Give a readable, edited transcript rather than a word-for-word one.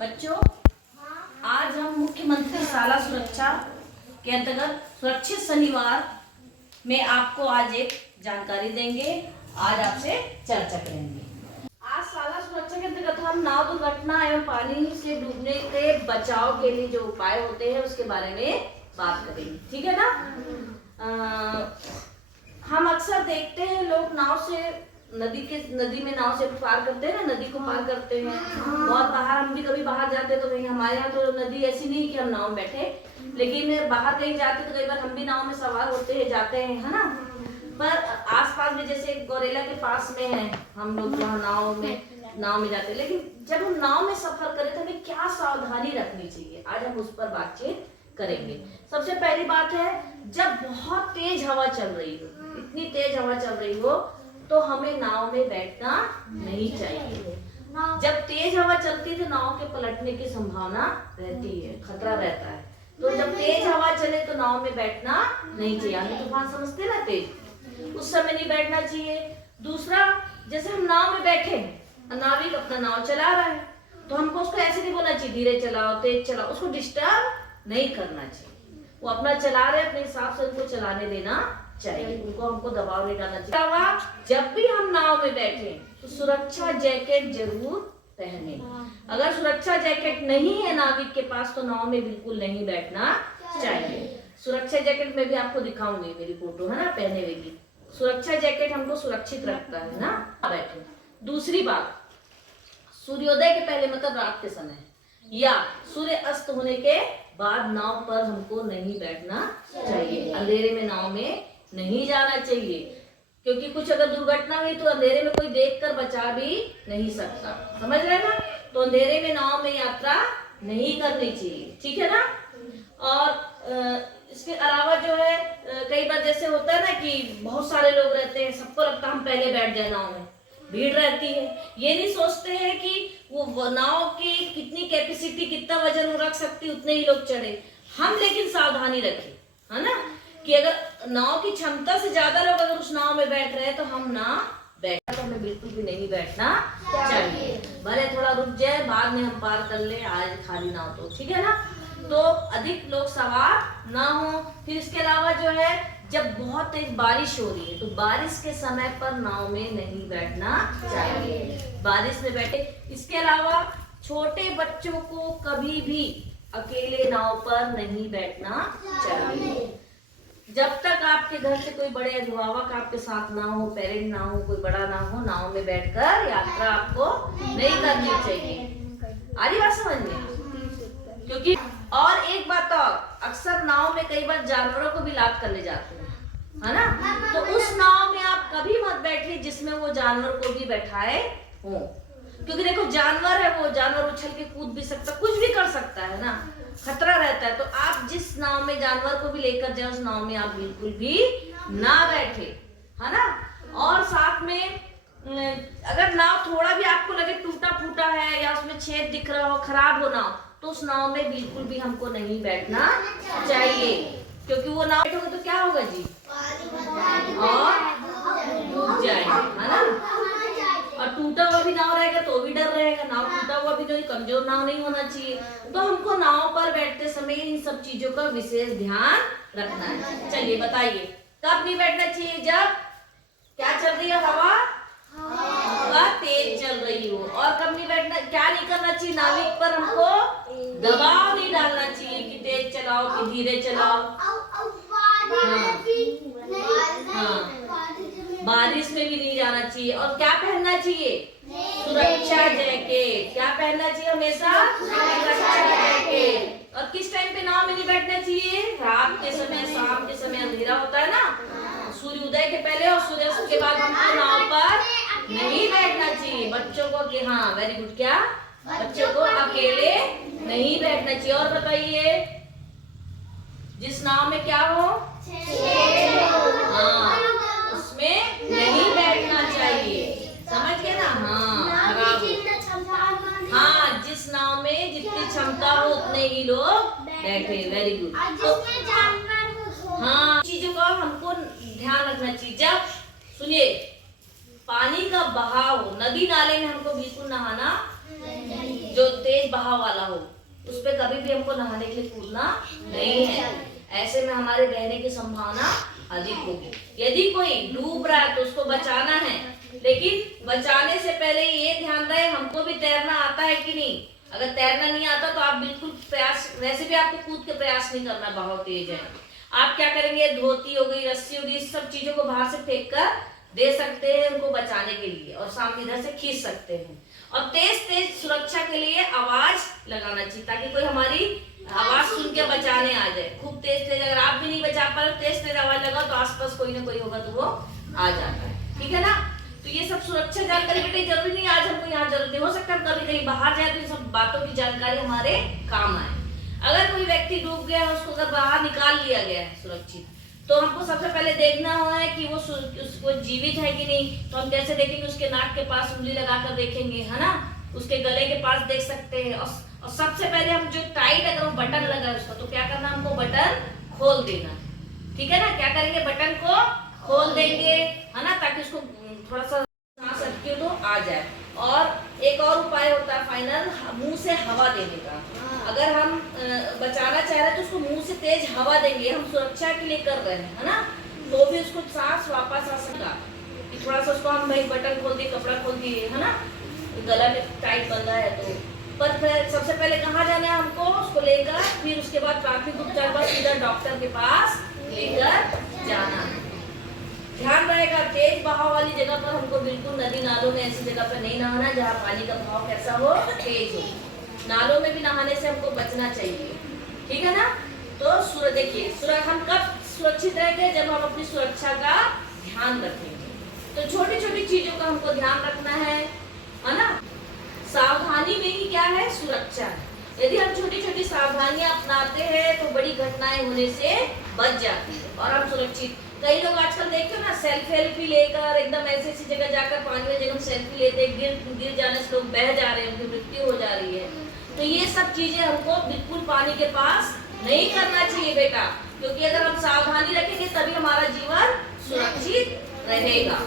बच्चों, आज हम मुख्यमंत्री शाला सुरक्षा के अंतर्गत सुरक्षित शनिवार में आपको आज एक जानकारी देंगे। आज आपसे चर्चा करेंगे। आज शाला सुरक्षा के अंतर्गत हम नाव दुर्घटना एवं पानी से डूबने के बचाव के लिए जो उपाय होते हैं उसके बारे में बात करेंगे। ठीक है ना? हम अक्सर देखते हैं लोग नाव से नदी में नाव से पार करते हैं ना, नदी को पार करते हैं। बहुत बाहर हम भी कभी बाहर जाते हैं तो कहीं हमारे यहाँ तो नदी ऐसी नहीं कि हम नाव में बैठे, लेकिन बाहर कहीं जाते तो कई बार हम भी नाव में सवार होते हैं, जाते हैं, है ना। पर आसपास में जैसे गौरेला के पास में है, हम लोग वहाँ नाव में जाते हैं। लेकिन जब हम नाव में सफर करें तो हमें क्या सावधानी रखनी चाहिए, आज हम उस पर बातचीत करेंगे। सबसे पहली बात है, जब बहुत तेज हवा चल रही हो, इतनी तेज हवा चल रही हो तो हमें नाव में बैठना नहीं चाहिए। जब तेज हवा चलती है तो नाव के पलटने की संभावना रहती है, खतरा रहता है। तो जब तेज हवा चले तो नाव में बैठना नहीं चाहिए। हम तूफान समझते ना तेज, उस समय नहीं बैठना चाहिए। दूसरा, जैसे हम नाव में बैठे हैं, नाविक अपना नाव चला रहा है तो हमको उसको ऐसे नहीं बोलना चाहिए धीरे चलाओ तेज चलाओ, उसको डिस्टर्ब नहीं करना चाहिए। वो अपना चला रहे, अपने हिसाब से उनको चलाने देना चाहिए, उनको हमको दबाव नहीं डालना चाहिए। जब भी हम नाव में बैठे तो सुरक्षा जैकेट जरूर पहने। अगर सुरक्षा जैकेट नहीं है नाविक के पास तो नाव में बिल्कुल नहीं बैठना चाहिए। सुरक्षा जैकेट में भी आपको दिखाऊंगी, मेरी फोटो है ना पहने हुए की। सुरक्षा जैकेट हमको सुरक्षित रखता है ना, बैठे। दूसरी बात, सूर्योदय के पहले मतलब रात के समय या सूर्य अस्त होने के बाद नाव पर हमको नहीं बैठना चाहिए। अंधेरे में नाव में नहीं जाना चाहिए, क्योंकि कुछ अगर दुर्घटना हुई तो अंधेरे में कोई देखकर बचा भी नहीं सकता, समझ रहे ना। तो अंधेरे में नाव में यात्रा नहीं करनी चाहिए, ठीक है ना। और इसके अलावा जो है, कई बार जैसे होता है ना कि बहुत सारे लोग रहते हैं, सबको लगता है हम पहले बैठ जाए नाव में, भीड़ रहती है। ये नहीं सोचते हैं कि वो नाव की कितनी कैपेसिटी, कितना वजन वो रख सकती, उतने ही लोग चढ़े। हम लेकिन सावधानी रखें, है ना, कि अगर नाव की क्षमता से ज्यादा लोग अगर उस नाव में बैठ रहे हैं तो हम ना बैठना, तो हमें बिल्कुल भी नहीं बैठना चाहिए। भले थोड़ा रुक जाए, बाद में हम पार कर ले, आज खाली नाव तो ठीक है ना। तो अधिक लोग सवार ना हो। फिर इसके अलावा जो है, जब बहुत तेज बारिश हो रही है तो बारिश के समय पर नाव में नहीं बैठना चाहिए, बारिश में बैठे। इसके अलावा छोटे बच्चों को कभी भी अकेले नाव पर नहीं बैठना चाहिए। जब तक आपके घर से कोई बड़े अभिभावक आपके साथ ना हो, पेरेंट ना हो, कोई बड़ा ना हो, नाव में बैठकर यात्रा आपको नहीं करनी चाहिए। आ रही बात समझ में? क्योंकि और एक बात और, अक्सर नाव में कई बार जानवरों को भी लाद कर ले जाते हैं, है ना। तो उस नाव में आप कभी मत बैठिए जिसमें वो जानवर को भी बैठाए हो, क्योंकि देखो जानवर है, वो जानवर उछल के कूद भी सकता, कुछ भी कर सकता है ना, खतरा रहता है। तो आप जिस नाव में जानवर को भी लेकर जाए उस नाव में आप बिल्कुल भी ना बैठे, है ना। और साथ में अगर नाव थोड़ा भी आपको लगे टूटा फूटा है या उसमें छेद दिख रहा हो, खराब हो नाव, तो उस नाव में बिल्कुल भी हमको नहीं बैठना चाहिए, क्योंकि वो नाव बैठोगे तो क्या होगा जी, और डूब जाएंगे, है ना। और टूटा हुआ भी नाव रहेगा तो भी डर रहेगा, नाव टूटा हुआ भी तो कमजोर नाव नहीं होना चाहिए। तो हमको नाव पर बैठते समय इन सब चीजों का विशेष ध्यान रखना है। चलिए बताइए, कब नहीं बैठना चाहिए? जब क्या चल रही है, हवा तेज चल रही हो। और कब नहीं बैठना, क्या नहीं करना चाहिए, नाविक पर हमको दबाव नहीं डालना चाहिए कि तेज चलाओ कि धीरे चलाओ। हाँ, बारिश में भी नहीं जाना चाहिए। और क्या पहनना चाहिए? सुरक्षा जैकेट। क्या पहनना चाहिए? हमेशा सुरक्षा जैकेट। और किस टाइम पे नाव में नहीं बैठना चाहिए? रात के समय, शाम के समय अंधेरा होता है ना, सूर्योदय के पहले और सूर्यास्त के बाद हमको नाव पर नहीं बैठना चाहिए। बच्चों को कि हाँ वेरी गुड, क्या बच्चों को अकेले नहीं बैठना चाहिए। और बताइए, जिस नाव में क्या हो, हाँ उसमें नहीं बैठना चाहिए, समझ गए ना। हाँ खराब हो, हाँ जिस नाव में जितनी क्षमता हो उतने ही लोग बैठे, वेरी गुड। हाँ, चीजों का हमको ध्यान रखना चाहिए। जब सुनिए, पानी का बहाव हो, नदी नाले में हमको बिल्कुल नहाना जो तेज बहाव वाला हो, उस पे कभी भी हमको नहाने के लिए कूदना नहीं है। ऐसे में हमारे बहने की संभावना अधिक होगी। यदि कोई डूब रहा है तो उसको बचाना है, लेकिन बचाने से पहले ये ध्यान रहे हमको भी तैरना आता है कि नहीं। अगर तैरना नहीं आता तो आप बिल्कुल प्रयास, वैसे भी आपको कूद के प्रयास नहीं करना, बहाव तेज है। आप क्या करेंगे, धोती हो गई, रस्सी हो गई, इस सब चीजों को बाहर से फेंक कर दे सकते हैं उनको बचाने के लिए, और सामने इधर से खींच सकते हैं। और तेज तेज सुरक्षा के लिए आवाज लगाना चाहिए, ताकि कोई हमारी आवाज सुन के बचाने आ जाए। खूब तेज तेज, अगर आप भी नहीं बचा पा रहे, तेज तेज आवाज लगाओ तो आसपास कोई ना कोई होगा तो वो आ जाता है। ठीक है ना। तो ये सब सुरक्षा जानकारी बेटे जरूरी नहीं आज हमको यहाँ जरूरत नहीं, हो सकता है कभी कहीं बाहर जाए तो ये सब बातों की जानकारी हमारे काम आए। अगर कोई व्यक्ति डूब गया है, उसको अगर बाहर निकाल लिया गया है सुरक्षित, तो हमको सबसे पहले देखना है कि वो जीवित है कि नहीं। तो हम कैसे देखेंगे, उसके नाक के पास उंगली लगाकर देखेंगे, है ना, उसके गले के पास देख सकते हैं। और सबसे पहले हम जो टाइट, अगर वो बटन लगा है उसका, तो क्या करना, हमको बटन खोल देना। ठीक है ना, क्या करेंगे, बटन को खोल देंगे, है ना, ताकि उसको थोड़ा सा सांस अटके तो आ जाए। और एक और उपाय होता है फाइनल, मुंह से हवा देने का। अगर हम बचाना चाह रहे हैं तो उसको मुंह से तेज हवा देंगे, हम सुरक्षा के लिए कर रहे हैं, है ना, तो भी उसको सांस वापस आ सका। थोड़ा सा उसको हम भाई बटन खोल दिए, कपड़ा खोल दिए, है ना, गला में टाइट बंधा है तो। पर फिर सबसे पहले कहाँ जाना है हमको, उसको लेकर, फिर उसके बाद प्राथमिक उपचार पर सीधा डॉक्टर के पास लेकर जाना है। ध्यान रहेगा, तेज बहाव वाली जगह पर हमको बिल्कुल, नदी नालों में ऐसी जगह पर नहीं नहाना जहाँ पानी का बहाव कैसा हो, तेज हो। नालों में भी नहाने से हमको बचना चाहिए। ठीक है ना। तो देखिए, हम कब सुरक्षित रहेंगे, जब हम अपनी सुरक्षा का ध्यान रखेंगे। तो छोटी छोटी चीजों का हमको ध्यान रखना है ना। सावधानी में ही क्या है, सुरक्षा है। यदि हम छोटी छोटी सावधानियां अपनाते हैं तो बड़ी घटनाएं होने से बच जाती है और हम सुरक्षित। कई लोग आजकल देखते हो ना, सेल्फी लेकर एकदम ऐसी ऐसी जगह जाकर पानी में जब हम सेल्फी लेते, गिर जाने से लोग बह जा रहे हैं, उनकी मृत्यु हो जा रही है। तो ये सब चीजें हमको बिल्कुल पानी के पास नहीं करना चाहिए बेटा, क्योंकि अगर हम सावधानी रखेंगे तभी हमारा जीवन सुरक्षित रहेगा।